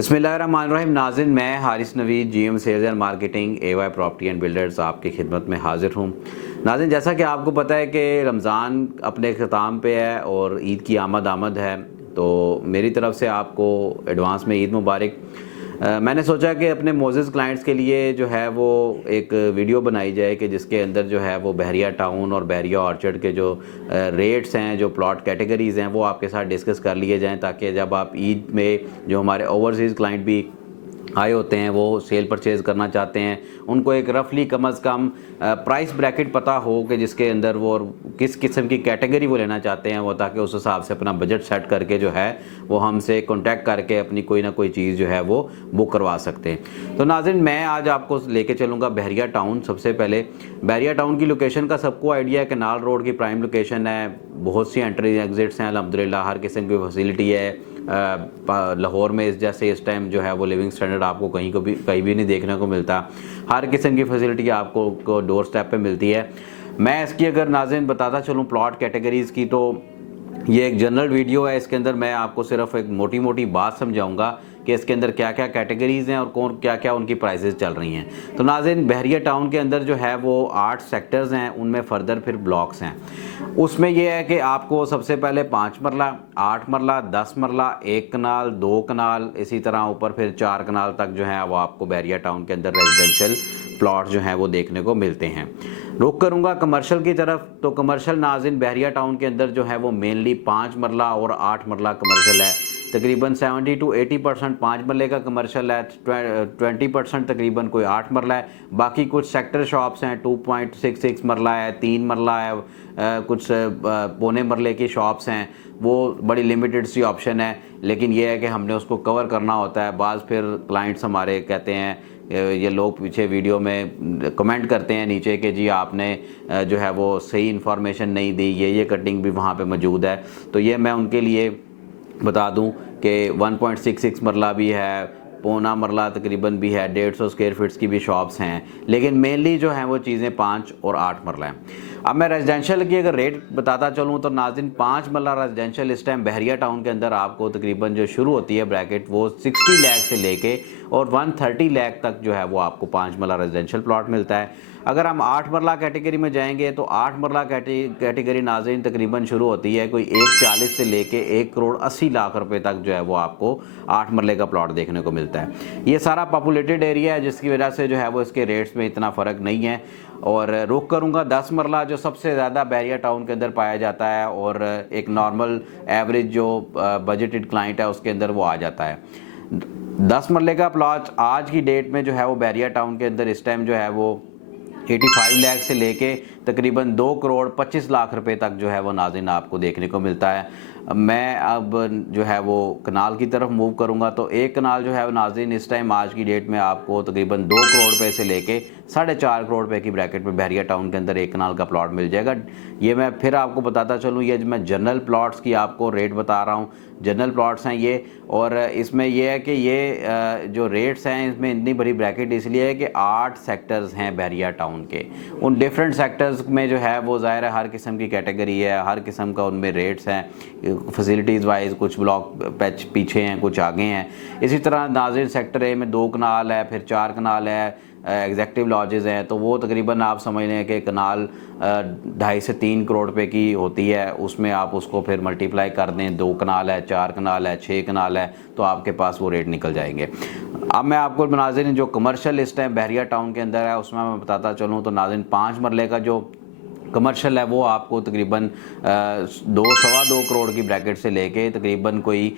बिस्मिल्लाहिर्रहमानिर्रहीम। नाज़रीन, मैं Haris Naveed, GM sales and marketing, AY property and builders आपकी खिदमत में हाजिर हूँ। नाज़रीन, जैसा कि आपको पता है कि रमज़ान अपने ख़िताम पे है और ईद की आमद है, तो मेरी तरफ़ से आपको एडवांस में ईद मुबारक। मैंने सोचा कि अपने मोअज़्ज़ज़ क्लाइंट्स के लिए जो है वो एक वीडियो बनाई जाए कि जिसके अंदर जो है वो बहरिया टाउन और बहरिया ऑर्चर्ड के जो रेट्स हैं, जो प्लॉट कैटेगरीज़ हैं, वो आपके साथ डिस्कस कर लिए जाएँ, ताकि जब आप ईद में जो हमारे ओवरसीज़ क्लाइंट भी आए होते हैं, वो सेल परचेज़ करना चाहते हैं, उनको एक रफली कम से कम प्राइस ब्रैकेट पता हो कि जिसके अंदर वो किस किस्म की कैटेगरी वो लेना चाहते हैं, वो ताकि उस हिसाब से अपना बजट सेट करके जो है वो हमसे कॉन्टैक्ट करके अपनी कोई ना कोई चीज़ जो है वो बुक करवा सकते हैं। तो नाज़रीन, मैं आज आपको लेके चलूँगा बहरिया टाउन। सबसे पहले बहरिया टाउन की लोकेशन का सबको आइडिया है, कैनाल रोड की प्राइम लोकेशन है, बहुत सी एंट्री एग्जिट्स हैं, अल्हम्दुलिल्लाह हर किस्म की फैसिलिटी है। लाहौर में इस टाइम जो है वो लिविंग स्टैंडर्ड आपको कहीं भी नहीं देखने को मिलता। हर किस्म की फैसिलिटी आपको डोर स्टेप पे मिलती है। मैं इसकी अगर नाज़रीन बताता चलूँ प्लॉट कैटेगरीज़ की, तो ये एक जनरल वीडियो है। इसके अंदर मैं आपको सिर्फ एक मोटी मोटी बात समझाऊंगा कि इसके अंदर क्या क्या कैटेगरीज़ हैं और कौन क्या क्या उनकी प्राइसेस चल रही हैं। तो नाज़रीन, बहरिया टाउन के अंदर जो है वो 8 सेक्टर्स हैं, उनमें फर्दर फिर ब्लॉक्स हैं। उसमें यह है कि आपको सबसे पहले 5 मरला, 8 मरला, 10 मरला, 1 कनाल, 2 कनाल, इसी तरह ऊपर फिर 4 कनाल तक जो है वो आपको बहरिया टाउन के अंदर रेजिडेंशियल प्लॉट जो हैं वो देखने को मिलते हैं। रुख करूँगा कमर्शियल की तरफ। तो कमर्शियल नाज़रीन, बहरिया टाउन के अंदर जो है वो मेनली 5 मरला और 8 मरला कमर्शियल है। तकरीबन 70 to 80% 5 मरले का कमर्शियल है, 20% तकरीबन कोई 8 मरला है। बाकी कुछ सेक्टर शॉप्स हैं, 2.66 मरला है, 3 मरला है, कुछ पौने मरले की शॉप्स हैं। वो बड़ी लिमिटेड सी ऑप्शन है, लेकिन ये है कि हमने उसको कवर करना होता है। बाज़ फिर क्लाइंट्स हमारे कहते हैं, ये लोग पीछे वीडियो में कमेंट करते हैं नीचे कि जी आपने जो है वो सही इन्फॉर्मेशन नहीं दी, ये कटिंग भी वहाँ पे मौजूद है। तो ये मैं उनके लिए बता दूं कि 1.66 मरला भी है, पौना मरला तकरीबन भी है, 150 स्क्वायर फीट्स की भी शॉप्स हैं, लेकिन मेनली जो हैं वो चीज़ें 5 और 8 मरला हैं। अब मैं रेजिडेंशियल की अगर रेट बताता चलूँ तो नाज़रीन, 5 मरला रेजिडेंशियल इस टाइम बहरिया टाउन के अंदर आपको तकरीबन जो शुरू होती है ब्रैकेट वो 60 लाख से लेके और 130 लाख तक जो है वो आपको 5 मरला रेजिडेंशियल प्लॉट मिलता है। अगर हम 8 मरला कैटेगरी में जाएंगे तो 8 मरला कैटेगरी नाज़रीन तकरीबन शुरू होती है कोई 140 से लेके 1 करोड़ 80 लाख रुपए तक जो है वो आपको 8 मरले का प्लॉट देखने को मिलता है। ये सारा पॉपुलेटेड एरिया है, जिसकी वजह से जो है वो इसके रेट्स में इतना फ़र्क नहीं है। और रुख करूँगा 10 मरला, जो सबसे ज़्यादा बहरिया टाउन के अंदर पाया जाता है और एक नॉर्मल एवरेज जो बजटेड क्लाइंट है उसके अंदर वो आ जाता है। 10 मरले का प्लॉट आज की डेट में जो है वो बहरिया टाउन के अंदर इस टाइम जो है वो 85 लाख से लेके तकरीबन 2 करोड़ 25 लाख रुपए तक जो है वो नाज़रीन आपको देखने को मिलता है। मैं अब जो है वो कनाल की तरफ मूव करूंगा। तो एक कनाल जो है वो नाज़रीन इस टाइम आज की डेट में आपको तकरीबन 2 करोड़ रुपए से लेके 4.5 करोड़ रुपए की ब्रैकेट में बहरिया टाउन के अंदर एक कनाल का प्लॉट मिल जाएगा। ये मैं फिर आपको बताता चलूँ, ये मैं जनरल प्लॉट्स की आपको रेट बता रहा हूँ, जनरल प्लॉट्स हैं ये। और इसमें यह है कि ये जो रेट्स हैं इसमें इतनी बड़ी ब्रैकेट इसलिए है कि 8 सेक्टर्स हैं बहरिया टाउन के। उन डिफरेंट सेक्टर्स में जो है वो ज़ाहिर है हर किस्म की कैटेगरी है, हर किस्म का उनमें रेट्स हैं फैसिलिटीज़ वाइज। कुछ ब्लॉक पैच पीछे हैं, कुछ आगे हैं। इसी तरह नाज़रीन सेक्टर ए में 2 कनाल है, फिर 4 कनाल है, एग्जेक्टिव लॉजेज़ हैं, तो वो तकरीबन आप समझ लें कि कनाल 2.5 से 3 करोड़ रुपए की होती है। उसमें आप उसको फिर मल्टीप्लाई कर दें, 2 कनाल है, 4 कनाल है, 6 कनाल है, तो आपके पास वो रेट निकल जाएंगे। अब मैं आपको नाज़रीन जो कमर्शियल इस टाइम बहरिया टाउन के अंदर है उसमें मैं बताता चलूँ तो नाज़रीन 5 मरले का जो कमर्शियल है वो आपको तकरीबन 2 सवा 2 करोड़ की ब्रैकेट से लेके तकरीबन कोई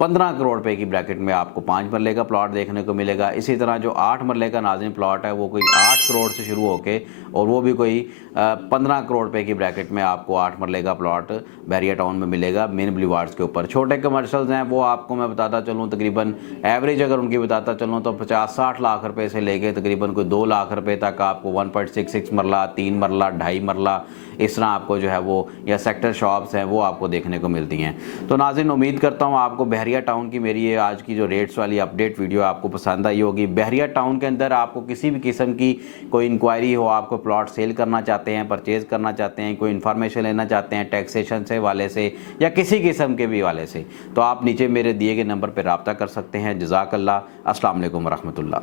15 करोड़ रुपए की ब्रैकेट में आपको 5 मरले का प्लॉट देखने को मिलेगा। इसी तरह जो 8 मरले का नाज़रीन प्लॉट है वो कोई 8 करोड़ से शुरू होके और वो भी कोई 15 करोड़ रुपए की ब्रैकेट में आपको 8 मरले का प्लॉट बहरिया टाउन में मिलेगा मेन बुलेवार्ड्स के ऊपर। छोटे कमर्शियल्स हैं वो आपको मैं बताता चलूँ तकरीबन एवरेज अगर उनकी बताता चलूँ तो 50-60 लाख रुपए से लेके तकरीबन कोई 2 लाख रुपए तक आपको 1.66 मरला, 3 मरला, 2.5 ढाई मरला इस तरह आपको जो है वो, या सेक्टर शॉप्स हैं वो आपको देखने को मिलती हैं। तो नाज़रीन, उम्मीद करता हूँ आपको बहरिया टाउन की मेरी ये आज की जो रेट्स वाली अपडेट वीडियो आपको पसंद आई होगी। बहरिया टाउन के अंदर आपको किसी भी किस्म की कोई इंक्वायरी हो, आपको प्लॉट सेल करना चाहते हैं, परचेज़ करना चाहते हैं, कोई इन्फॉर्मेशन लेना चाहते हैं टैक्सेशन से वाले से या किसी किस्म के भी वाले से, तो आप नीचे मेरे दिए गए नंबर पर रब्ता कर सकते हैं। जज़ाकल्लाह। अस्सलाम वालेकुम रहमतुल्लाह।